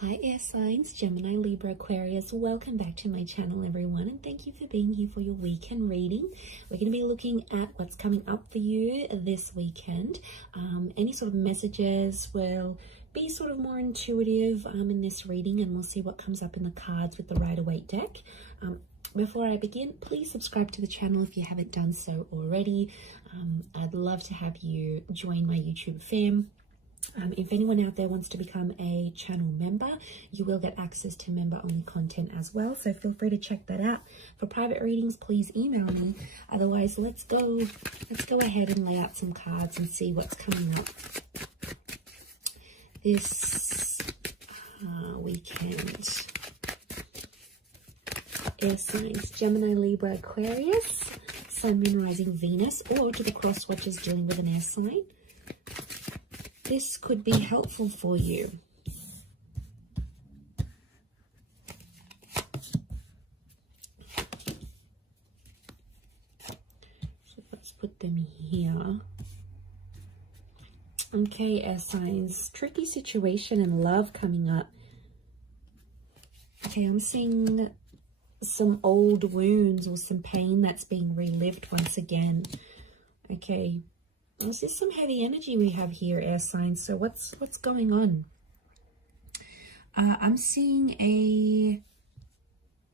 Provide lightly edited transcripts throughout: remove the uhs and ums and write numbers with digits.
Hi air signs, Gemini, Libra, Aquarius. Welcome back to my channel, everyone, and thank you for being here for your weekend reading. We're going to be looking at what's coming up for you this weekend. Any sort of messages will be sort of more intuitive in this reading, and we'll see what comes up in the cards with the Rider-Waite deck. Before I begin, please subscribe to the channel if you haven't done so already. I'd love to have you join my YouTube fam. If anyone out there wants to become a channel member, you will get access to member-only content as well. So feel free to check that out. For private readings, please email me. Otherwise, let's go ahead and lay out some cards and see what's coming up this weekend. Air signs, Gemini, Libra, Aquarius, Sun, Moon, Rising, Venus, or to the cross watchers dealing with an air sign. This could be helpful for you. So let's put them here. Okay, air signs, tricky situation in love coming up. Okay, I'm seeing some old wounds or some pain that's being relived once again. Okay. This is some heavy energy we have here, air signs. So what's going on? I'm seeing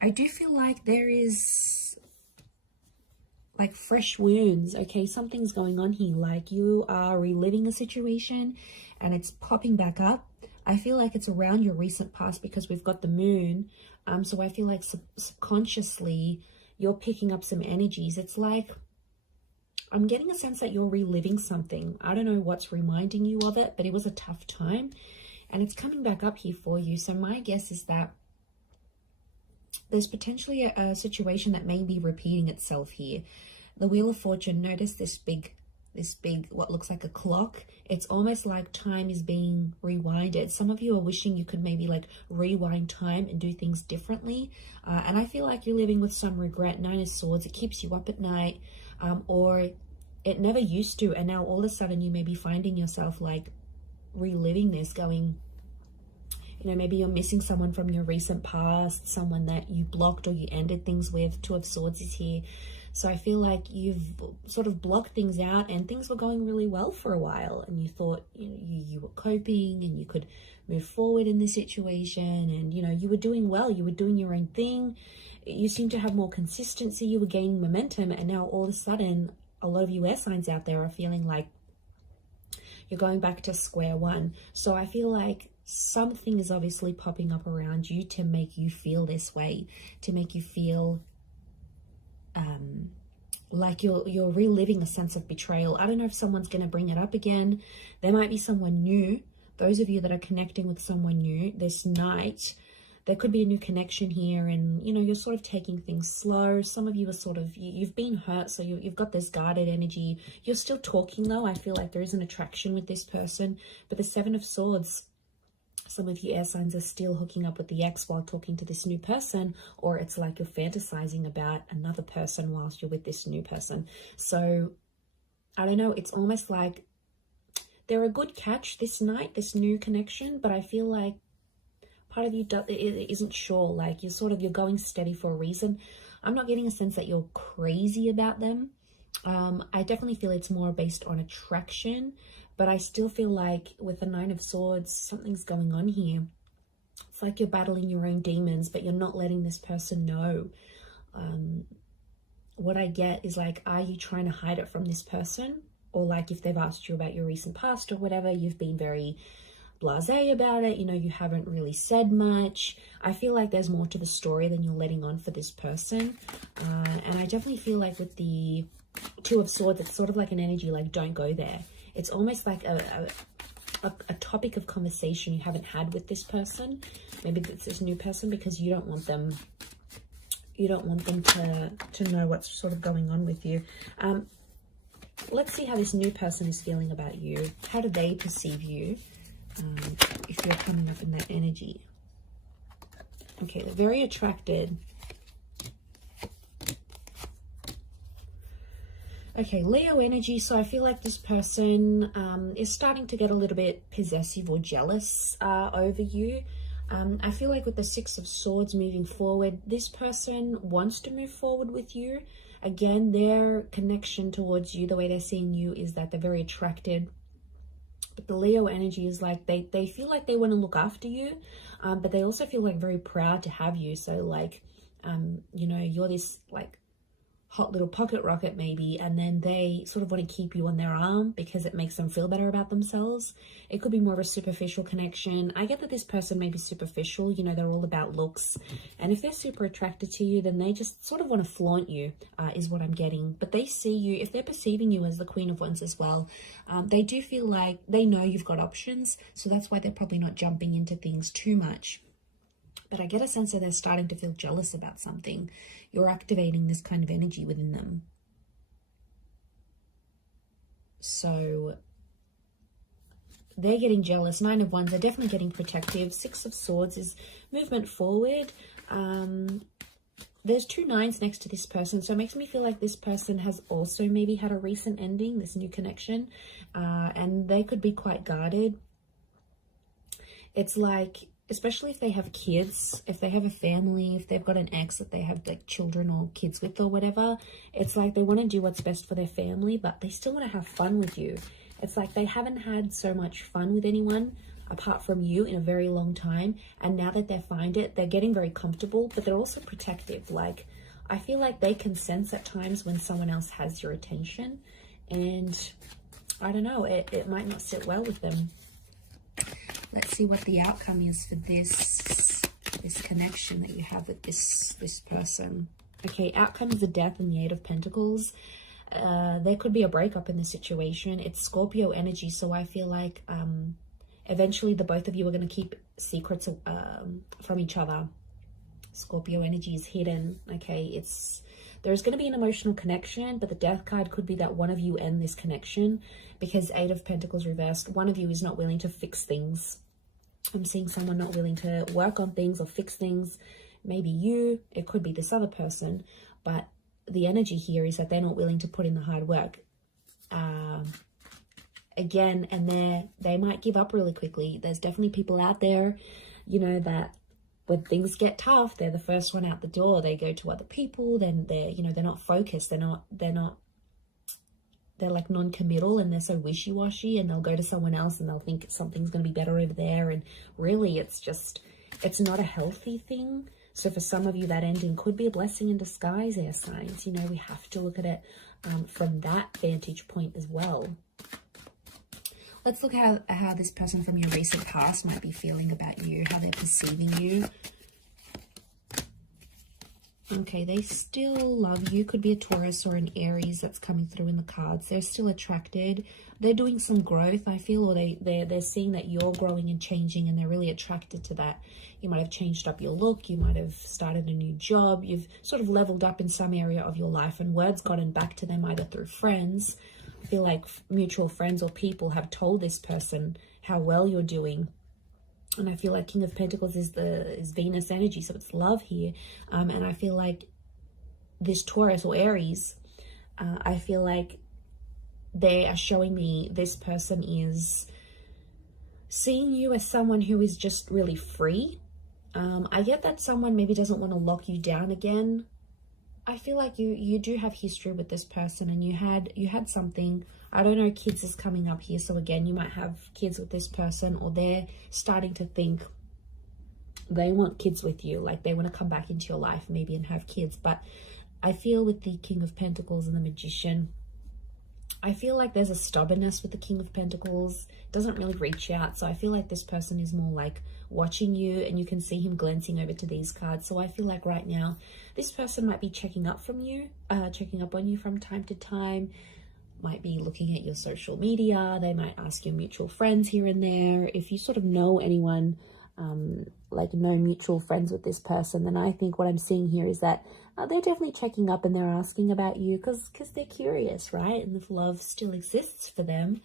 I do feel like there is like fresh wounds. Okay, something's going on here. Like you are reliving a situation and it's popping back up. I feel like it's around your recent past because we've got the moon. So I feel like subconsciously you're picking up some energies. It's like I'm getting a sense that you're reliving something. I don't know what's reminding you of it, but it was a tough time and it's coming back up here for you. So my guess is that there's potentially a situation that may be repeating itself here. The Wheel of Fortune, notice this big, what looks like a clock. It's almost like time is being rewinded. Some of you are wishing you could maybe like rewind time and do things differently. And I feel like you're living with some regret. Nine of Swords, it keeps you up at night. Or it never used to, and now all of a sudden you may be finding yourself like reliving this, going, you know, maybe you're missing someone from your recent past, someone that you blocked or you ended things with. Two of Swords is here. So I feel like you've sort of blocked things out and things were going really well for a while and you thought, you know, you were coping and you could move forward in this situation and, you know, you were doing well, you were doing your own thing. You seem to have more consistency, you were gaining momentum, and now all of a sudden a lot of you air signs out there are feeling like you're going back to square one. So I feel like something is obviously popping up around you to make you feel this way, to make you feel like you're reliving a sense of betrayal. I don't know if someone's going to bring it up again. There might be someone new. Those of you that are connecting with someone new this night, there could be a new connection here and, you know, you're sort of taking things slow. Some of you are sort of, you've been hurt, so you've got this guarded energy. You're still talking though. I feel like there is an attraction with this person. But the Seven of Swords, some of you air signs are still hooking up with the ex while talking to this new person, or it's like you're fantasizing about another person whilst you're with this new person. So I don't know, it's almost like they're a good catch this night, this new connection, but I feel like part of you isn't sure, like you're going steady for a reason. I'm not getting a sense that you're crazy about them. I definitely feel it's more based on attraction, but I still feel like with the Nine of Swords, something's going on here. It's like you're battling your own demons, but you're not letting this person know. What I get is like, are you trying to hide it from this person? Or like if they've asked you about your recent past or whatever, you've been very blasé about it, you know, you haven't really said much. I feel like there's more to the story than you're letting on for this person. And I definitely feel like with the Two of Swords, it's sort of like an energy like, don't go there. It's almost like a topic of conversation you haven't had with this person. Maybe it's this new person because you don't want them to know what's sort of going on with you. Let's see how this new person is feeling about you. How do they perceive you? If you're coming up in that energy. Okay, they're very attracted. Okay, Leo energy. So I feel like this person is starting to get a little bit possessive or jealous over you. I feel like with the Six of Swords moving forward, this person wants to move forward with you. Again, their connection towards you, the way they're seeing you, is that they're very attracted. But the Leo energy is like they feel like they want to look after you, but they also feel like very proud to have you. So like, you know, you're this like hot little pocket rocket maybe, and then they sort of want to keep you on their arm because it makes them feel better about themselves. It could be more of a superficial connection. I get that this person may be superficial, you know, they're all about looks, and if they're super attracted to you, then they just sort of want to flaunt you, is what I'm getting. But they see you, if they're perceiving you as the Queen of Wands as well, they do feel like they know you've got options, so that's why they're probably not jumping into things too much. But I get a sense that they're starting to feel jealous about something. You're activating this kind of energy within them. So they're getting jealous. Nine of Wands, they're definitely getting protective. Six of Swords is movement forward. There's two nines next to this person, so it makes me feel like this person has also maybe had a recent ending, this new connection, and they could be quite guarded. It's like, especially if they have kids, if they have a family, if they've got an ex that they have like children or kids with or whatever, it's like they want to do what's best for their family, but they still want to have fun with you. It's like they haven't had so much fun with anyone apart from you in a very long time, and now that they find it, they're getting very comfortable, but they're also protective. Like, I feel like they can sense at times when someone else has your attention, and I don't know, it might not sit well with them. Let's see what the outcome is for this connection that you have with this person. Okay, outcome is the Death and the Eight of Pentacles. There could be a breakup in the situation. It's Scorpio energy, so I feel like eventually the both of you are going to keep secrets from each other. Scorpio energy is hidden. Okay, there's going to be an emotional connection, but the Death card could be that one of you end this connection, because Eight of Pentacles reversed, one of you is not willing to fix things. I'm seeing someone not willing to work on things or fix things. Maybe you, it could be this other person, but the energy here is that they're not willing to put in the hard work. Again, and they might give up really quickly. There's definitely people out there, you know, that when things get tough, they're the first one out the door. They go to other people, then they're not focused. They're like non-committal, and they're so wishy-washy, and they'll go to someone else and they'll think something's going to be better over there. And really it's not a healthy thing. So for some of you, that ending could be a blessing in disguise, air signs. You know, we have to look at it from that vantage point as well. Let's look at how this person from your recent past might be feeling about you, how they're perceiving you. Okay, they still love you. Could be a Taurus or an Aries that's coming through in the cards. They're still attracted. They're doing some growth, I feel, or they're seeing that you're growing and changing, and they're really attracted to that. You might have changed up your look. You might have started a new job. You've sort of leveled up in some area of your life, and word's gotten back to them either through friends. I feel like mutual friends or people have told this person how well you're doing. And I feel like King of Pentacles is Venus energy, so it's love here. And I feel like this Taurus or Aries, I feel like they are showing me this person is seeing you as someone who is just really free. I get that someone maybe doesn't want to lock you down again. I feel like you do have history with this person, and you had something. I don't know, kids is coming up here, so again, you might have kids with this person, or they're starting to think they want kids with you, like they want to come back into your life maybe and have kids. But I feel with the King of Pentacles and the Magician, I feel like there's a stubbornness with the King of Pentacles. It doesn't really reach out, so I feel like this person is more like watching you, and you can see him glancing over to these cards. So I feel like right now this person might be checking up on you from time to time, might be looking at your social media. They might ask your mutual friends here and there. If you sort of know anyone, like no mutual friends with this person, then I think what I'm seeing here is that they're definitely checking up, and they're asking about you because they're curious, right? And if love still exists for them,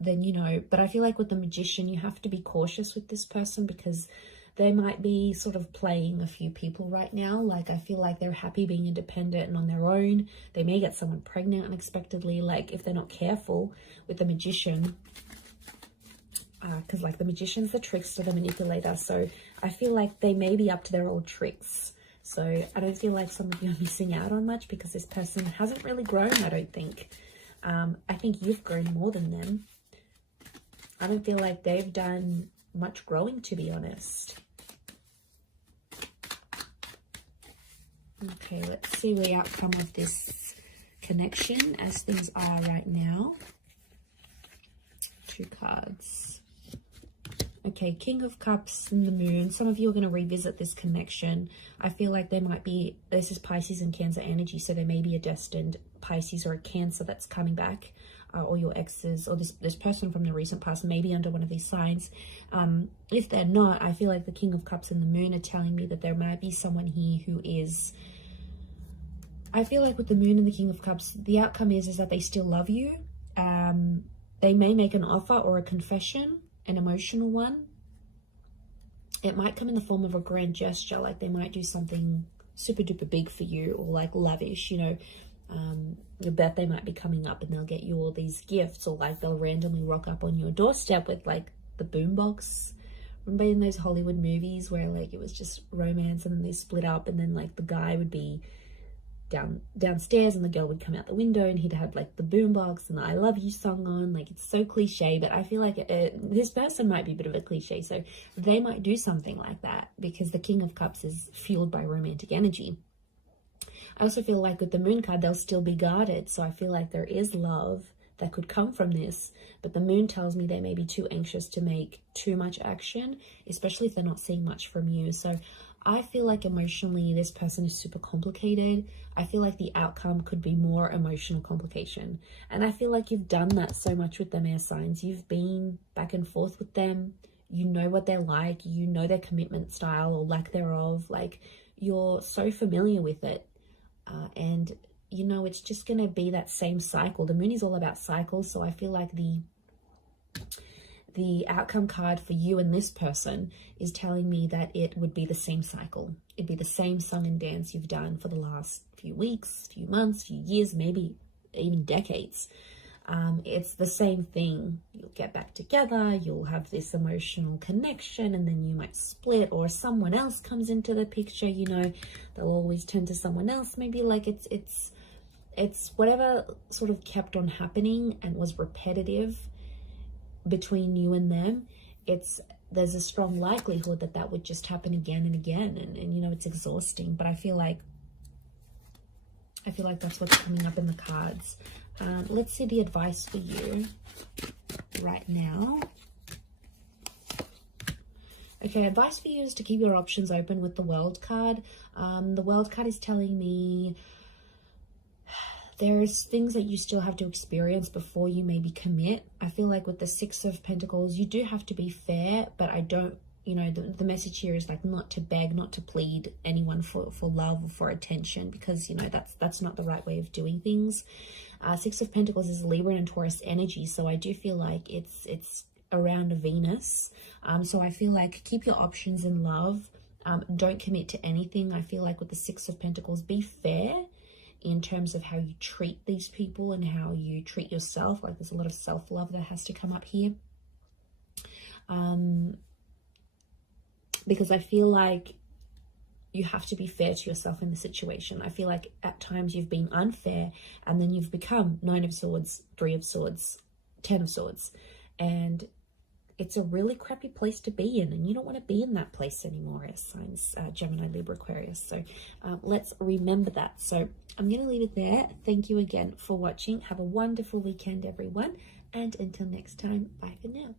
then, you know, but I feel like with the Magician, you have to be cautious with this person because they might be sort of playing a few people right now. Like, I feel like they're happy being independent and on their own. They may get someone pregnant unexpectedly. Like, if they're not careful with the Magician, because like the magician's the trickster, the manipulator. So I feel like they may be up to their old tricks. So I don't feel like some of you are missing out on much because this person hasn't really grown, I don't think. I think you've grown more than them. I don't feel like they've done much growing, to be honest. Okay, let's see the outcome of this connection as things are right now. 2 cards. Okay, King of Cups and the Moon. Some of you are going to revisit this connection. I feel like there might be, this is Pisces and Cancer energy, so there may be a destined Pisces or a Cancer that's coming back, or your exes, or this person from the recent past may be under one of these signs. If they're not, I feel like the King of Cups and the Moon are telling me that there might be someone here who is, I feel like with the Moon and the King of Cups, the outcome is that they still love you. They may make an offer or a confession, an emotional one. It might come in the form of a grand gesture, like they might do something super duper big for you, or like lavish, you know. Your birthday might be coming up and they'll get you all these gifts, or like they'll randomly rock up on your doorstep with like the boombox. Remember in those Hollywood movies where like it was just romance and then they split up, and then like the guy would be downstairs and the girl would come out the window and he'd have like the boombox and the I love you song on. Like, it's so cliche, but I feel like this person might be a bit of a cliche, so they might do something like that because the King of Cups is fueled by romantic energy. I also feel like with the Moon card, they'll still be guarded, so I feel like there is love that could come from this, but the Moon tells me they may be too anxious to make too much action, especially if they're not seeing much from you. So I feel like emotionally this person is super complicated. I feel like the outcome could be more emotional complication. And I feel like you've done that so much with them, air signs. You've been back and forth with them. You know what they're like. You know their commitment style or lack thereof. Like, you're so familiar with it. And, you know, it's just going to be that same cycle. The Moon is all about cycles. So I feel like the outcome card for you and this person is telling me that it would be the same cycle. It'd be the same song and dance you've done for the last few weeks, few months, few years, maybe even decades. It's the same thing. You'll get back together, you'll have this emotional connection, and then you might split, or someone else comes into the picture. You know, they'll always turn to someone else. Maybe like it's whatever sort of kept on happening and was repetitive between you and them. There's a strong likelihood that that would just happen again and again, and you know, it's exhausting. But I feel like that's what's coming up in the cards. Let's see the advice for you right now. Okay, advice for you is to keep your options open with the World card. The World card is telling me there's things that you still have to experience before you maybe commit. I feel like with the Six of Pentacles, you do have to be fair, but I don't, you know, the message here is like not to beg, not to plead anyone for love or for attention, because, you know, that's not the right way of doing things. Six of Pentacles is Libra and Taurus energy, so I do feel like it's around Venus. So I feel like keep your options in love. Don't commit to anything. I feel like with the Six of Pentacles, be fair in terms of how you treat these people and how you treat yourself. Like, there's a lot of self-love that has to come up here. Because I feel like you have to be fair to yourself in the situation. I feel like at times you've been unfair, and then you've become Nine of Swords, Three of Swords, Ten of Swords. And it's a really crappy place to be in, and you don't want to be in that place anymore, as signs Gemini, Libra, Aquarius. So let's remember that. So I'm going to leave it there. Thank you again for watching. Have a wonderful weekend, everyone. And until next time, bye for now.